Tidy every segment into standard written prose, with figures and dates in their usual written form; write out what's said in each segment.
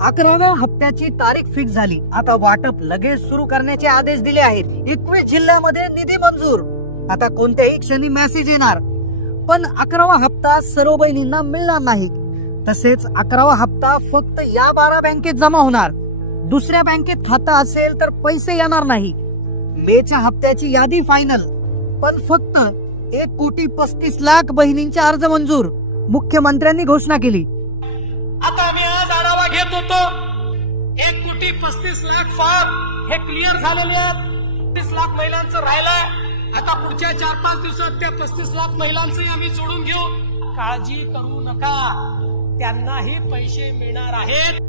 11व्या हप्त्याची तारीख फिक्स झाली। आता वाटप लगेच सुरू करण्याचे आदेश दिले आहेत। 21 जिल्ह्यामध्ये निधी मंजूर। आता कोणत्याही क्षणी मेसेज येणार, पण 11वा हप्ता सर्व बहिणींना मिळणार नाही। तसेच 11वा हप्ता फक्त या 12 बँकेत जमा होणार। दुसऱ्या बँकेत खाता असेल तर पैसे येणार नाही। मेच्या हप्त्याची यादी फायनल, पण फक्त 1,35,00,000 बहिणींचे अर्ज मंजूर। मुख्यमंत्र्यांनी घोषणा केली। आता आम्ही आज आढावा घेत होतो, 1,35,00,000 फॉर्म हे क्लिअर झालेले आहेत। 30,00,000 महिलांचं राहिलंय। आता पुढच्या 4-5 दिवसात त्या 35,00,000 महिलांचंही आम्ही जोडून घेऊ। काळजी करू नका, त्यांनाही पैसे मिळणार आहेत।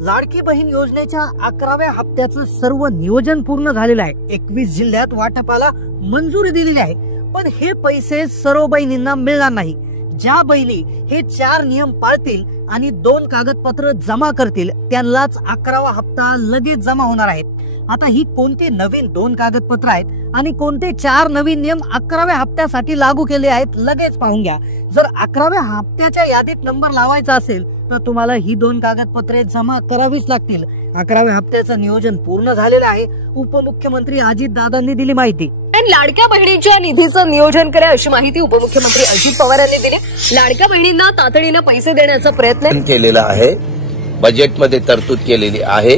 लाडकी बहीण योजनेच्या 11व्या हप्त्याचं सर्व नियोजन पूर्ण झालेलं आहे। 21 जिल्ह्यात वाटपाला मंजुरी दिलेली आहे, पण हे पैसे सर्व बहिणींना मिळणार नाही। ज्या बहिणी हे 4 नियम पाळतील आणि 2 कागदपत्र जमा करतील त्यांनाच 11वा हप्ता लगेच जमा होणार आहेत। आता ही कोणती नवीन 2 कागदपत्र आहेत आणि कोणते 4 नवीन नियम 11व्या हप्त्यासाठी लागू केले आहेत लगेच पाहून घ्या। जर 11व्या हप्त्याच्या यादीत नंबर लावायचा असेल तर तुम्हाला ही 2 कागदपत्रे जमा करावीच लागतील। 11व्या हप्त्याचं नियोजन पूर्ण झालेलं आहे। उपमुख्यमंत्री अजितदादांनी दिली माहिती। लाडक्या बहिणींच्या निधीचं नियोजन करा अशी माहिती उपमुख्यमंत्री अजित पवार यांनी दिली। लाडक्या बहिणींना तातडीने पैसे देण्याचा प्रयत्न केलेला आहे, बजेटमध्ये तरतूद केलेली आहे।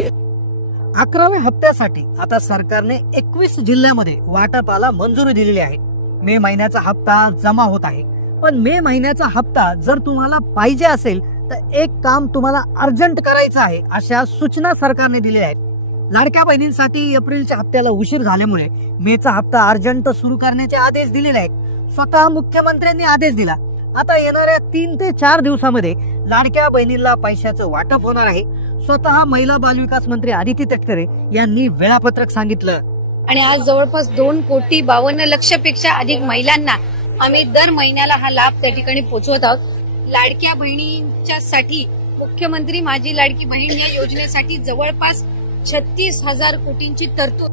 11व्या हप्त्यासाठी आता सरकारने 21 जिल्ह्यामध्ये वाटपाला मंजुरी दिलेली आहे। मे महिन्याचा हप्ता जमा होत आहे, पण मे महिन्याचा हप्ता जर तुम्हाला पाहिजे असेल तर एक काम तुम्हाला अर्जंट करायचं आहे, अशा सूचना सरकारने दिलेल्या आहेत। लाडक्या बहिणींसाठी एप्रिलच्या हप्त्याला उशीर झाल्यामुळे मेचा हप्ता अर्जंट सुरू करण्याचे आदेश दिलेले आहेत। स्वतः मुख्यमंत्र्यांनी आदेश दिला। आता येणाऱ्या 3 ते 4 दिवसामध्ये लाडक्या बहिणींना पैशाचं वाटप होणार आहे। स्वतः महिला बालविकास मंत्री आदिती तटकरे यांनी वेळापत्रक सांगितलं। आणि आज जवळपास 2,52,00,000 पेक्षा अधिक महिलांना आम्ही दर महिन्याला हा लाभ त्या ठिकाणी पोहोचवत आहोत। लाडक्या बहिणींच्या साठी मुख्यमंत्री माझी लाडकी बहीण या योजनेसाठी जवळपास 36,000 कोटींची तरतूद।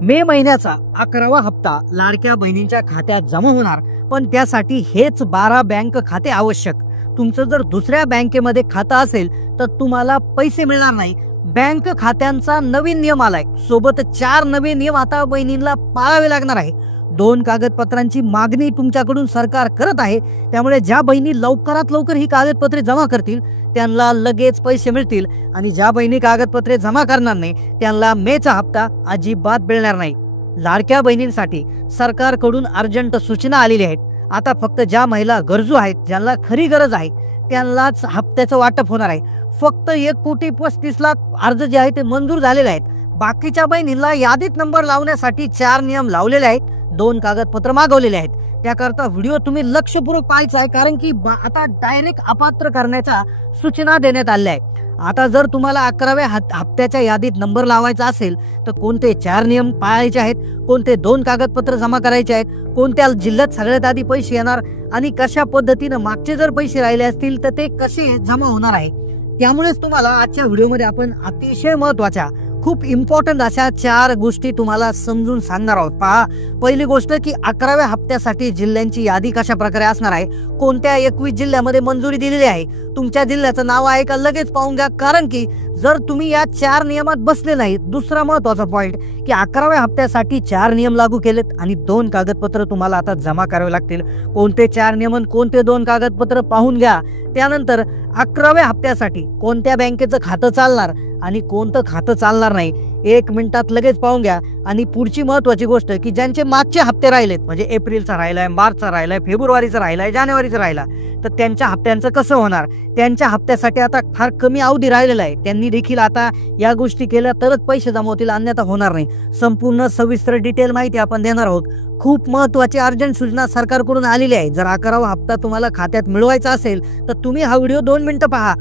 मे महिन्याचा 11वा हप्ता लाडक्या बहिणींच्या खात्यात जमा होणार, पण त्यासाठी हेच 12 बँक खाते आवश्यक। तुमचं जर दुसऱ्या बँकेमध्ये खातं असेल तर तुम्हाला पैसे मिळणार नाही। बँक खात्यांचा नवीन नियम आलाय, सोबत 4 नवे नियम आता बहिणींना पाळावे लागणार आहे। 2 कागदपत्रांची मागणी तुमच्याकडून सरकार करत आहे, त्यामुळे ज्या बहिणी लवकरात लवकर ही कागदपत्रे जमा करतील त्यांना लगेच पैसे मिळतील आणि ज्या बहिणी कागदपत्रे जमा करणार नाही त्यांना मेचा हप्ता अजिबात मिळणार नाही। लाडक्या बहिणींसाठी सरकारकडून अर्जंट सूचना आलेली आहेत। आता फक्त ज्या महिला गरजू आहेत, ज्यांना खरी गरज आहे त्यांनाच हप्त्याचं वाटप होणार आहे। फक्त 1,35,00,000 अर्ज जे आहेत ते मंजूर झालेले आहेत। बाकीच्या बहिणींना यादीत नंबर लावण्यासाठी 4 नियम लावलेले आहेत, 2 कागदपत्र मागवलेले आहेत। त्याकरता व्हिडिओ तुम्ही लक्षपूर्वक पाहायचा आहे, कारण की आता डायरेक्ट अपात्र करण्याच्या सूचना देण्यात आल्या आहेत। आता जर तुम्हाला 11व्या हप्त्याच्या यादीत नंबर लावायचा असेल तर कोणते 4 नियम पाळायचे आहेत, कोणते 2 कागदपत्र जमा करायचे आहेत, कोणत्या जिल्ह्यात सगळ्यात आधी पैसे येणार आणि कशा पद्धतीने मागचे जर पैसे राहिले असतील तर ते कसे जमा होणार आहे। त्यामुळेच तुम्हाला आजच्या व्हिडिओमध्ये आपण अतिशय महत्त्वाच्या खूप इम्पॉर्टंट अशा 4 गोष्टी तुम्हाला समजून सांगणार आहोत। पहा, पहिली गोष्ट की 11व्या हप्त्यासाठी जिल्ह्यांची यादी कशा प्रकारे असणार आहे, कोणत्या 21 जिल्ह्यामध्ये मंजुरी दिलेली आहे, तुमच्या जिल्ह्याचं नाव आहे का लगेच पाहून घ्या, कारण की जर तुम्ही या 4 नियमात बसले नाहीत, दुसरा महत्त्वाचा पॉइंट की 11व्या हप्त्यासाठी 4 नियम लागू केलेत आणि 2 कागदपत्र तुम्हाला आता जमा करावे लागतील। कोणते 4 नियम आणि कोणते 2 कागदपत्र पाहून घ्या। त्यानंतर 11व्या हप्त्यासाठी कोणत्या बँकेचं खातं चालणार आणि कोणतं खातं चालणार नाही 1 मिनिटात लगेच पाहून घ्या। आणि पुढची महत्त्वाची गोष्ट की ज्यांचे मागचे हप्ते राहिलेत, म्हणजे एप्रिलचा राहिलाय, मार्चचा राहिलाय, फेब्रुवारीचा राहिलाय, जानेवारीचा राहिला, तर त्यांच्या हप्त्यांचं कसं होणार। त्यांच्या हप्त्यासाठी आता फार कमी अवधी राहिलेला आहे, त्यांनी देखील आता या गोष्टी केल्या तरच पैसे जमा होतील, अन्यथा होणार नाही। संपूर्ण सविस्तर डिटेल माहिती आपण देणार आहोत। खूप महत्त्वाची अर्जंट सूचना सरकारकडून आलेली आहे। जर 11वा हप्ता तुम्हाला खात्यात मिळवायचा असेल तर तुम्ही हा व्हिडिओ 2 मिनिटं पहा।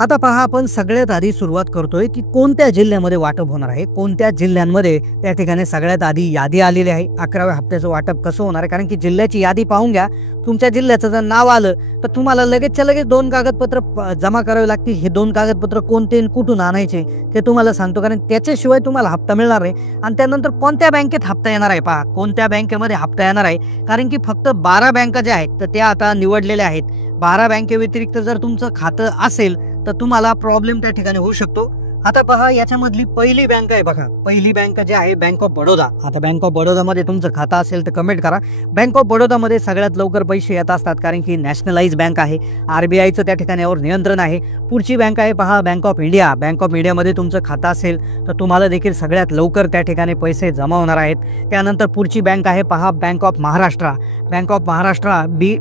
आता पहा, आपण सगळ्यात आधी सुरुवात करतोय की कोणत्या जिल्ह्यामध्ये वाटप होणार आहे, कोणत्या जिल्ह्यांमध्ये त्या ठिकाणी सगळ्यात आधी यादी आलेली आहे। 11व्या हप्त्याचं वाटप कसं होणार आहे, कारण की जिल्ह्याची यादी पाहून घ्या तुमच्या जिल्ह्याचं जर नाव आलं तर तुम्हाला लगेचच्या लगेच 2 कागदपत्र जमा करावे लागतील. हे 2 कागदपत्र कोणते आणि कुठून आणायचे ते तुम्हाला सांगतो, कारण त्याच्याशिवाय तुम्हाला हप्ता मिळणार नाही. आणि त्यानंतर कोणत्या बँकेत हप्ता येणार आहे पहा, कोणत्या बँकेमध्ये हप्ता येणार आहे, कारण की फक्त 12 बँका ज्या आहेत तर त्या आता निवडलेल्या आहेत. 12 बँकेव्यतिरिक्त जर तुमचं खातं असेल तर तुम्हाला प्रॉब्लेम त्या ठिकाणी होऊ शकतो. आता पहा, याच्यामधली पहिली बँक आहे बघा, पहिली बँक जी आहे बँक ऑफ बडोदा. आता बँक ऑफ बडोदामध्ये तुमचं खातं असेल तर कमेंट करा. बँक ऑफ बडोदामध्ये सगळ्यात लवकर पैसे येत असतात, कारण की नॅशनलाइज बँक आहे, RBIचं त्या ठिकाणी यावर नियंत्रण आहे. पुढची बँक आहे पहा bank of India. Bank of इंडियामध्ये तुमचं खातं असेल तर तुम्हाला देखील सगळ्यात लवकर त्या ठिकाणी पैसे जमा होणार आहेत. त्यानंतर पुढची बँक आहे पहा bank of Maharashtra. Bank of Maharashtra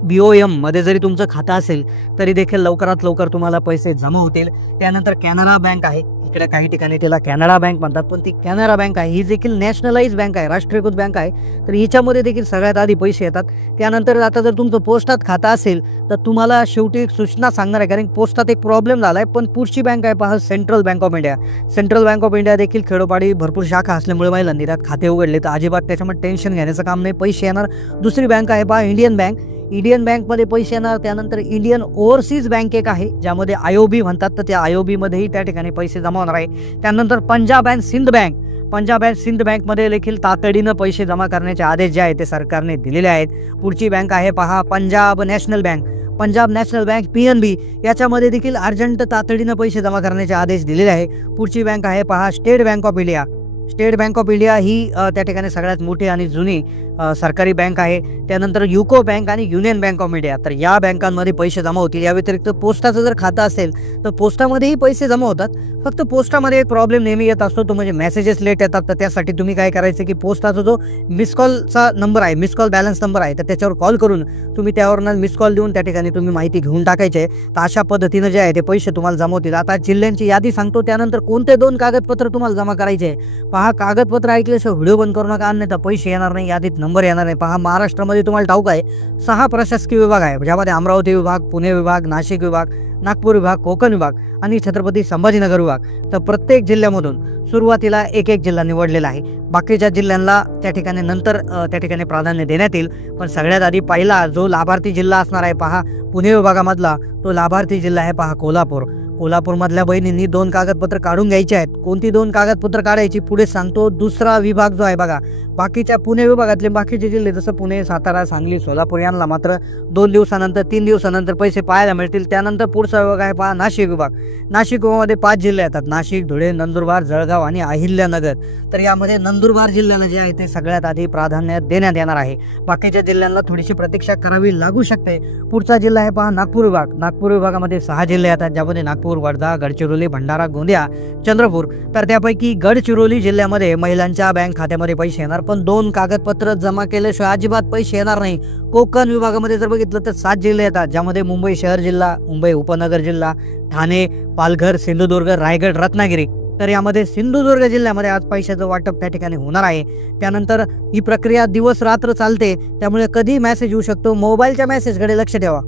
BOM मध्ये जरी तुमचं खातं असेल तरी देखील लवकरात लवकर तुम्हाला पैसे जमा होतील. त्यानंतर कॅनरा बँक आहे, इकडे काही ठिकाणी तिला कॅनडा बँक म्हणतात, पण ती कॅनरा बँक आहे, ही देखील नॅशनलाइज बँक आहे, राष्ट्रीयकृत बँक आहे. तर हिच्यामध्ये देखील सगळ्यात आधी पैसे येतात. त्यानंतर आता जर तुमचं पोस्टात खातं असेल तर तुम्हाला शेवटी एक सूचना सांगणार आहे, कारण पोस्टात एक प्रॉब्लेम झाला आहे. पण पुढची बँक आहे पहा central bank of India. Central bank of India देखील खेडोपाडी भरपूर शाखा असल्यामुळे महिलांनी त्यात खाते उघडले, तर अजिबात त्याच्यामध्ये टेन्शन घेण्याचं काम नाही, पैसे येणार. दुसरी बँक आहे पहा इंडियन बँक. इंडियन बँकमध्ये पैसे येणार. त्यानंतर इंडियन ओव्हरसीज बँक एक आहे ज्यामध्ये IOB म्हणतात, तर त्या IOB मध्येही त्या ठिकाणी पैसे जमा होणार आहे. त्यानंतर Punjab and Sind bank. Punjab and Sind बँकमध्ये देखील तातडीनं पैसे जमा करण्याचे आदेश जे आहेत ते सरकारने दिलेले आहेत. पुढची बँक आहे पहा Punjab national bank. Punjab national bank PNB, याच्यामध्ये देखील अर्जंट तातडीनं पैसे जमा करण्याचे आदेश दिलेले आहे. पुढची बँक आहे पहा State Bank of India. State Bank of India ही त्या ठिकाणी सगळ्यात मोठी आणि जुनी सरकारी बँक आहे. त्यानंतर युको बँक आणि युनियन बँक ऑफ इंडिया, तर या बँकांमध्ये पैसे जमा होतील. या व्यतिरिक्त पोस्टाचं जर खातं असेल तर पोस्टामध्येही पैसे जमा होतात. फक्त पोस्टामध्ये एक प्रॉब्लेम नेहमी येत असतो, तो म्हणजे मेसेजेस लेट येतात. तर त्यासाठी तुम्ही काय करायचं की पोस्टाचा जो मिस कॉलचा नंबर आहे, मिस कॉल बॅलन्स नंबर आहे, तर त्याच्यावर कॉल करून तुम्ही त्यावरून मिस कॉल देऊन त्या ठिकाणी तुम्ही माहिती घेऊन टाकायची आहे. तर अशा पद्धतीनं जे आहे ते पैसे तुम्हाला जमा होतील. आता जिल्ह्यांची यादी सांगतो, त्यानंतर कोणते 2 कागदपत्र तुम्हाला जमा करायचे आहे. पहा, कागदपत्र ऐकल्याशिवाय व्हिडिओ बंद करू नका, अन्यथा पैसे येणार नाही, यादीत नंबर येणार नाही. पहा, महाराष्ट्रामध्ये तुम्हाला ठाऊक आहे 6 प्रशासकीय विभाग आहे, ज्यामध्ये अमरावती विभाग, पुणे विभाग, नाशिक विभाग, नागपूर विभाग, कोकण विभाग आणि छत्रपती संभाजीनगर विभाग. तर प्रत्येक जिल्ह्यामधून सुरुवातीला एक जिल्हा निवडलेला आहे. बाकीच्या जिल्ह्यांना त्या ठिकाणी नंतर त्या ठिकाणी प्राधान्य देण्यात येईल. पण सगळ्यात आधी पहिला जो लाभार्थी जिल्हा असणार आहे पहा पुणे विभागामधला, तो लाभार्थी जिल्हा आहे पहा कोल्हापूर. कोल्हापूरमधल्या बहिणींनी 2 कागदपत्र काढून घ्यायचे आहेत. कोणती 2 कागदपत्र काढायची पुढे सांगतो. दुसरा विभाग जो आहे बघा, बाकीच्या पुणे विभागातले बाकीचे जिल्हे जसं पुणे, सातारा, सांगली, सोलापूर यांना मात्र 2 दिवसानंतर 3 दिवसानंतर पैसे पाहायला मिळतील. त्यानंतर पुढचा विभाग आहे पहा नाशिक विभाग. नाशिक विभागामध्ये 5 जिल्हे येतात, नाशिक, धुळे, नंदुरबार, जळगाव आणि अहिल्यानगर. तर यामध्ये नंदुरबार जिल्ह्याला जे आहे ते सगळ्यात आधी प्राधान्य देण्यात येणार आहे. बाकीच्या जिल्ह्यांना थोडीशी प्रतीक्षा करावी लागू शकते. पुढचा जिल्हा आहे पहा नागपूर विभाग. नागपूर विभागामध्ये 6 जिल्हे येतात, ज्यामध्ये नागपूर, वर्धा, गडचिरोली, भंडारा, गोंदिया, चंद्रपूर. तर त्यापैकी गडचिरोली जिल्ह्यामध्ये महिलांच्या बँक खात्यामध्ये पैसे येणार, पण 2 कागदपत्र जमा केल्याशिवाय अजिबात पैसे येणार नाही. कोकण विभागामध्ये जर बघितलं तर 7 जिल्हे येतात, ज्यामध्ये मुंबई शहर जिल्हा, मुंबई उपनगर जिल्हा, ठाणे, पालघर, सिंधुदुर्ग, रायगड, रत्नागिरी. तर यामध्ये सिंधुदुर्ग जिल्ह्यामध्ये आज पैशाचं वाटप त्या ठिकाणी होणार आहे. त्यानंतर ही प्रक्रिया दिवस रात्र चालते, त्यामुळे कधी मेसेज येऊ शकतो, मोबाईलच्या मेसेजकडे लक्ष ठेवा.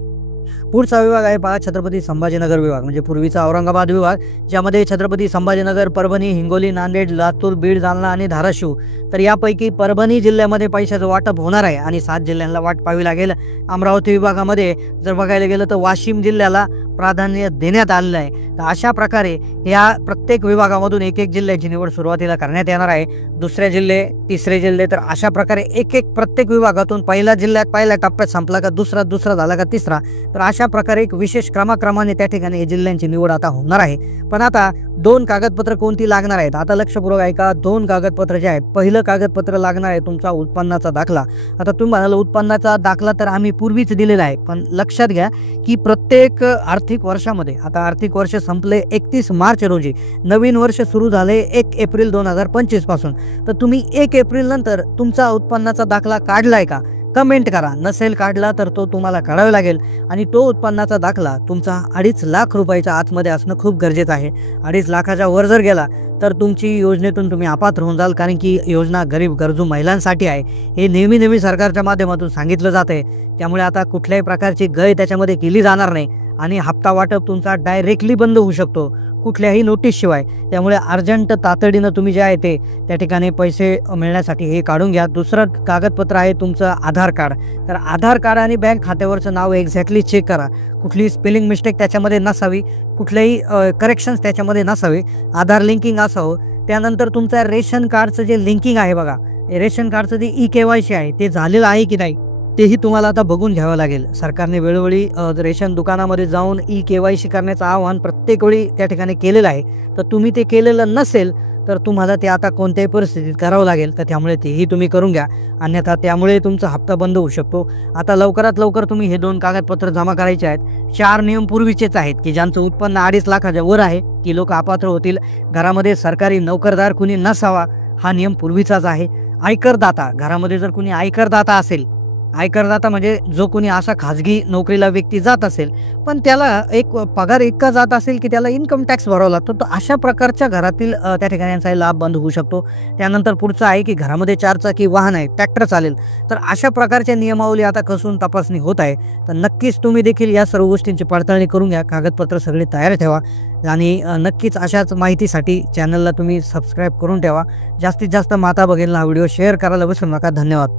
पुढचा विभाग आहे पहा छत्रपती संभाजीनगर विभाग, म्हणजे पूर्वीचा औरंगाबाद विभाग, ज्यामध्ये छत्रपती संभाजीनगर, परभणी, हिंगोली, नांदेड, लातूर, बीड, जालना आणि धाराशिव. तर यापैकी परभणी जिल्ह्यामध्ये पैशाचं वाटप होणार आहे आणि 7 जिल्ह्यांना वाट पाहावी लागेल. अमरावती विभागामध्ये जर बघायला गेलं तर वाशिम जिल्ह्याला प्राधान्य देण्यात आलेलं आहे. तर अशा प्रकारे या प्रत्येक विभागामधून एक जिल्ह्याची निवड सुरुवातीला करण्यात येणार आहे. दुसरे जिल्हे, तिसरे जिल्हे, तर अशा प्रकारे एक प्रत्येक विभागातून पहिल्या जिल्ह्यात पहिल्या टप्प्यात संपला का दुसरा झाला का तिसरा, तर अशा प्रकारे एक विशेष क्रमाक्रमाने त्या ठिकाणी या जिल्ह्यांची निवड आता होणार आहे. पण आता 2 कागदपत्र कोणती लागणार आहेत, आता लक्षपूर्वक ऐका. 2 कागदपत्र जे आहेत, पहिलं कागदपत्र लागणार आहे तुमचा उत्पन्नाचा दाखला. आता तुम्हाला उत्पन्नाचा दाखला तर आम्ही पूर्वीच दिलेला आहे, पण लक्षात घ्या की प्रत्येक आर्थिक वर्षामध्ये, आता आर्थिक वर्ष संपले 31 मार्च रोजी, नवीन वर्ष सुरू झाले 1 एप्रिल 2025 पासून. तर तुम्ही 1 एप्रिल नंतर तुमचा उत्पन्नाचा दाखला काढलाय का, कमेंट करा. नसेल काढला तर तो तुम्हाला काढावा लागेल आणि तो उत्पन्नाचा दाखला तुमचा 2.5 लाख रुपयाच्या आतमध्ये असणं खूप गरजेचं आहे. 2.5 लाखाच्या वर जर गेला तर तुमची योजनेतून तुम्ही अपात्र होऊन जाल, कारण की योजना गरीब गरजू महिलांसाठी आहे. हे नेहमी सरकारच्या माध्यमातून सांगितलं जाते. त्यामुळे आता कुठल्याही प्रकारची गय त्याच्यामध्ये केली जाणार नाही आणि हप्ता वाटप तुमचा डायरेक्टली बंद होऊ शकतो. कुठल्याही नोटीसशिवाय. त्यामुळे अर्जंट तातडीनं तुम्ही जे आहे ते त्या ठिकाणी पैसे मिळण्यासाठी हे काढून घ्या. दुसरं कागदपत्र आहे तुमचं आधार कार्ड. तर आधार कार्ड आणि बँक खात्यावरचं नाव एक्झॅक्टली चेक करा. कुठलीही स्पेलिंग मिस्टेक त्याच्यामध्ये नसावी, कुठल्याही करेक्शन्स त्याच्यामध्ये नसावे, आधार लिंकिंग असावं. त्यानंतर तुमचं रेशन कार्डचं जे लिंकिंग आहे बघा, रेशन कार्डचं जे EKYC आहे ते झालेलं आहे की नाही तेही तुम्हाला आता बघून घ्यावं लागेल. सरकारने वेळोवेळी रेशन दुकानामध्ये जाऊन EKYC करण्याचं आवाहन प्रत्येक वेळी त्या ठिकाणी केलेलं आहे. तर तुम्ही ते केलेलं नसेल तर तुम्हाला ते आता कोणत्याही परिस्थितीत करावं लागेल. तर त्यामुळे तेही तुम्ही करून घ्या, अन्यथा त्यामुळे तुमचा हप्ता बंद होऊ शकतो. आता लवकरात लवकर तुम्ही हे 2 कागदपत्र जमा करायचे आहेत. 4 नियम पूर्वीचेच आहेत की ज्यांचं उत्पन्न 2.5 लाखाच्या वर आहे की लोक अपात्र होतील. घरामध्ये सरकारी नोकरदार कुणी नसावा हा नियम पूर्वीचाच आहे. आयकरदाता, घरामध्ये जर कुणी आयकरदाता असेल, आयकरदाता म्हणजे जो कोणी असा खाजगी नोकरीला व्यक्ती जात असेल पण त्याला एक पगार इतका जात असेल की त्याला इन्कम टॅक्स भरावा लागतो, तर अशा प्रकारच्या घरातील त्या ठिकाणी यांचा लाभ बंद होऊ शकतो. त्यानंतर पुढचं आहे की घरामध्ये 4 चाकी वाहन आहे, ट्रॅक्टर चालेल, तर अशा प्रकारच्या नियमावली आता कसून तपासणी होत आहे. तर नक्कीच तुम्ही देखील या सर्व गोष्टींची पडताळणी करून घ्या, कागदपत्र सगळे तयार ठेवा आणि नक्कीच अशाच माहितीसाठी चॅनलला तुम्ही सबस्क्राईब करून ठेवा. जास्तीत जास्त माता भगिनींना हा व्हिडिओ शेअर करायला विसरू नका. धन्यवाद.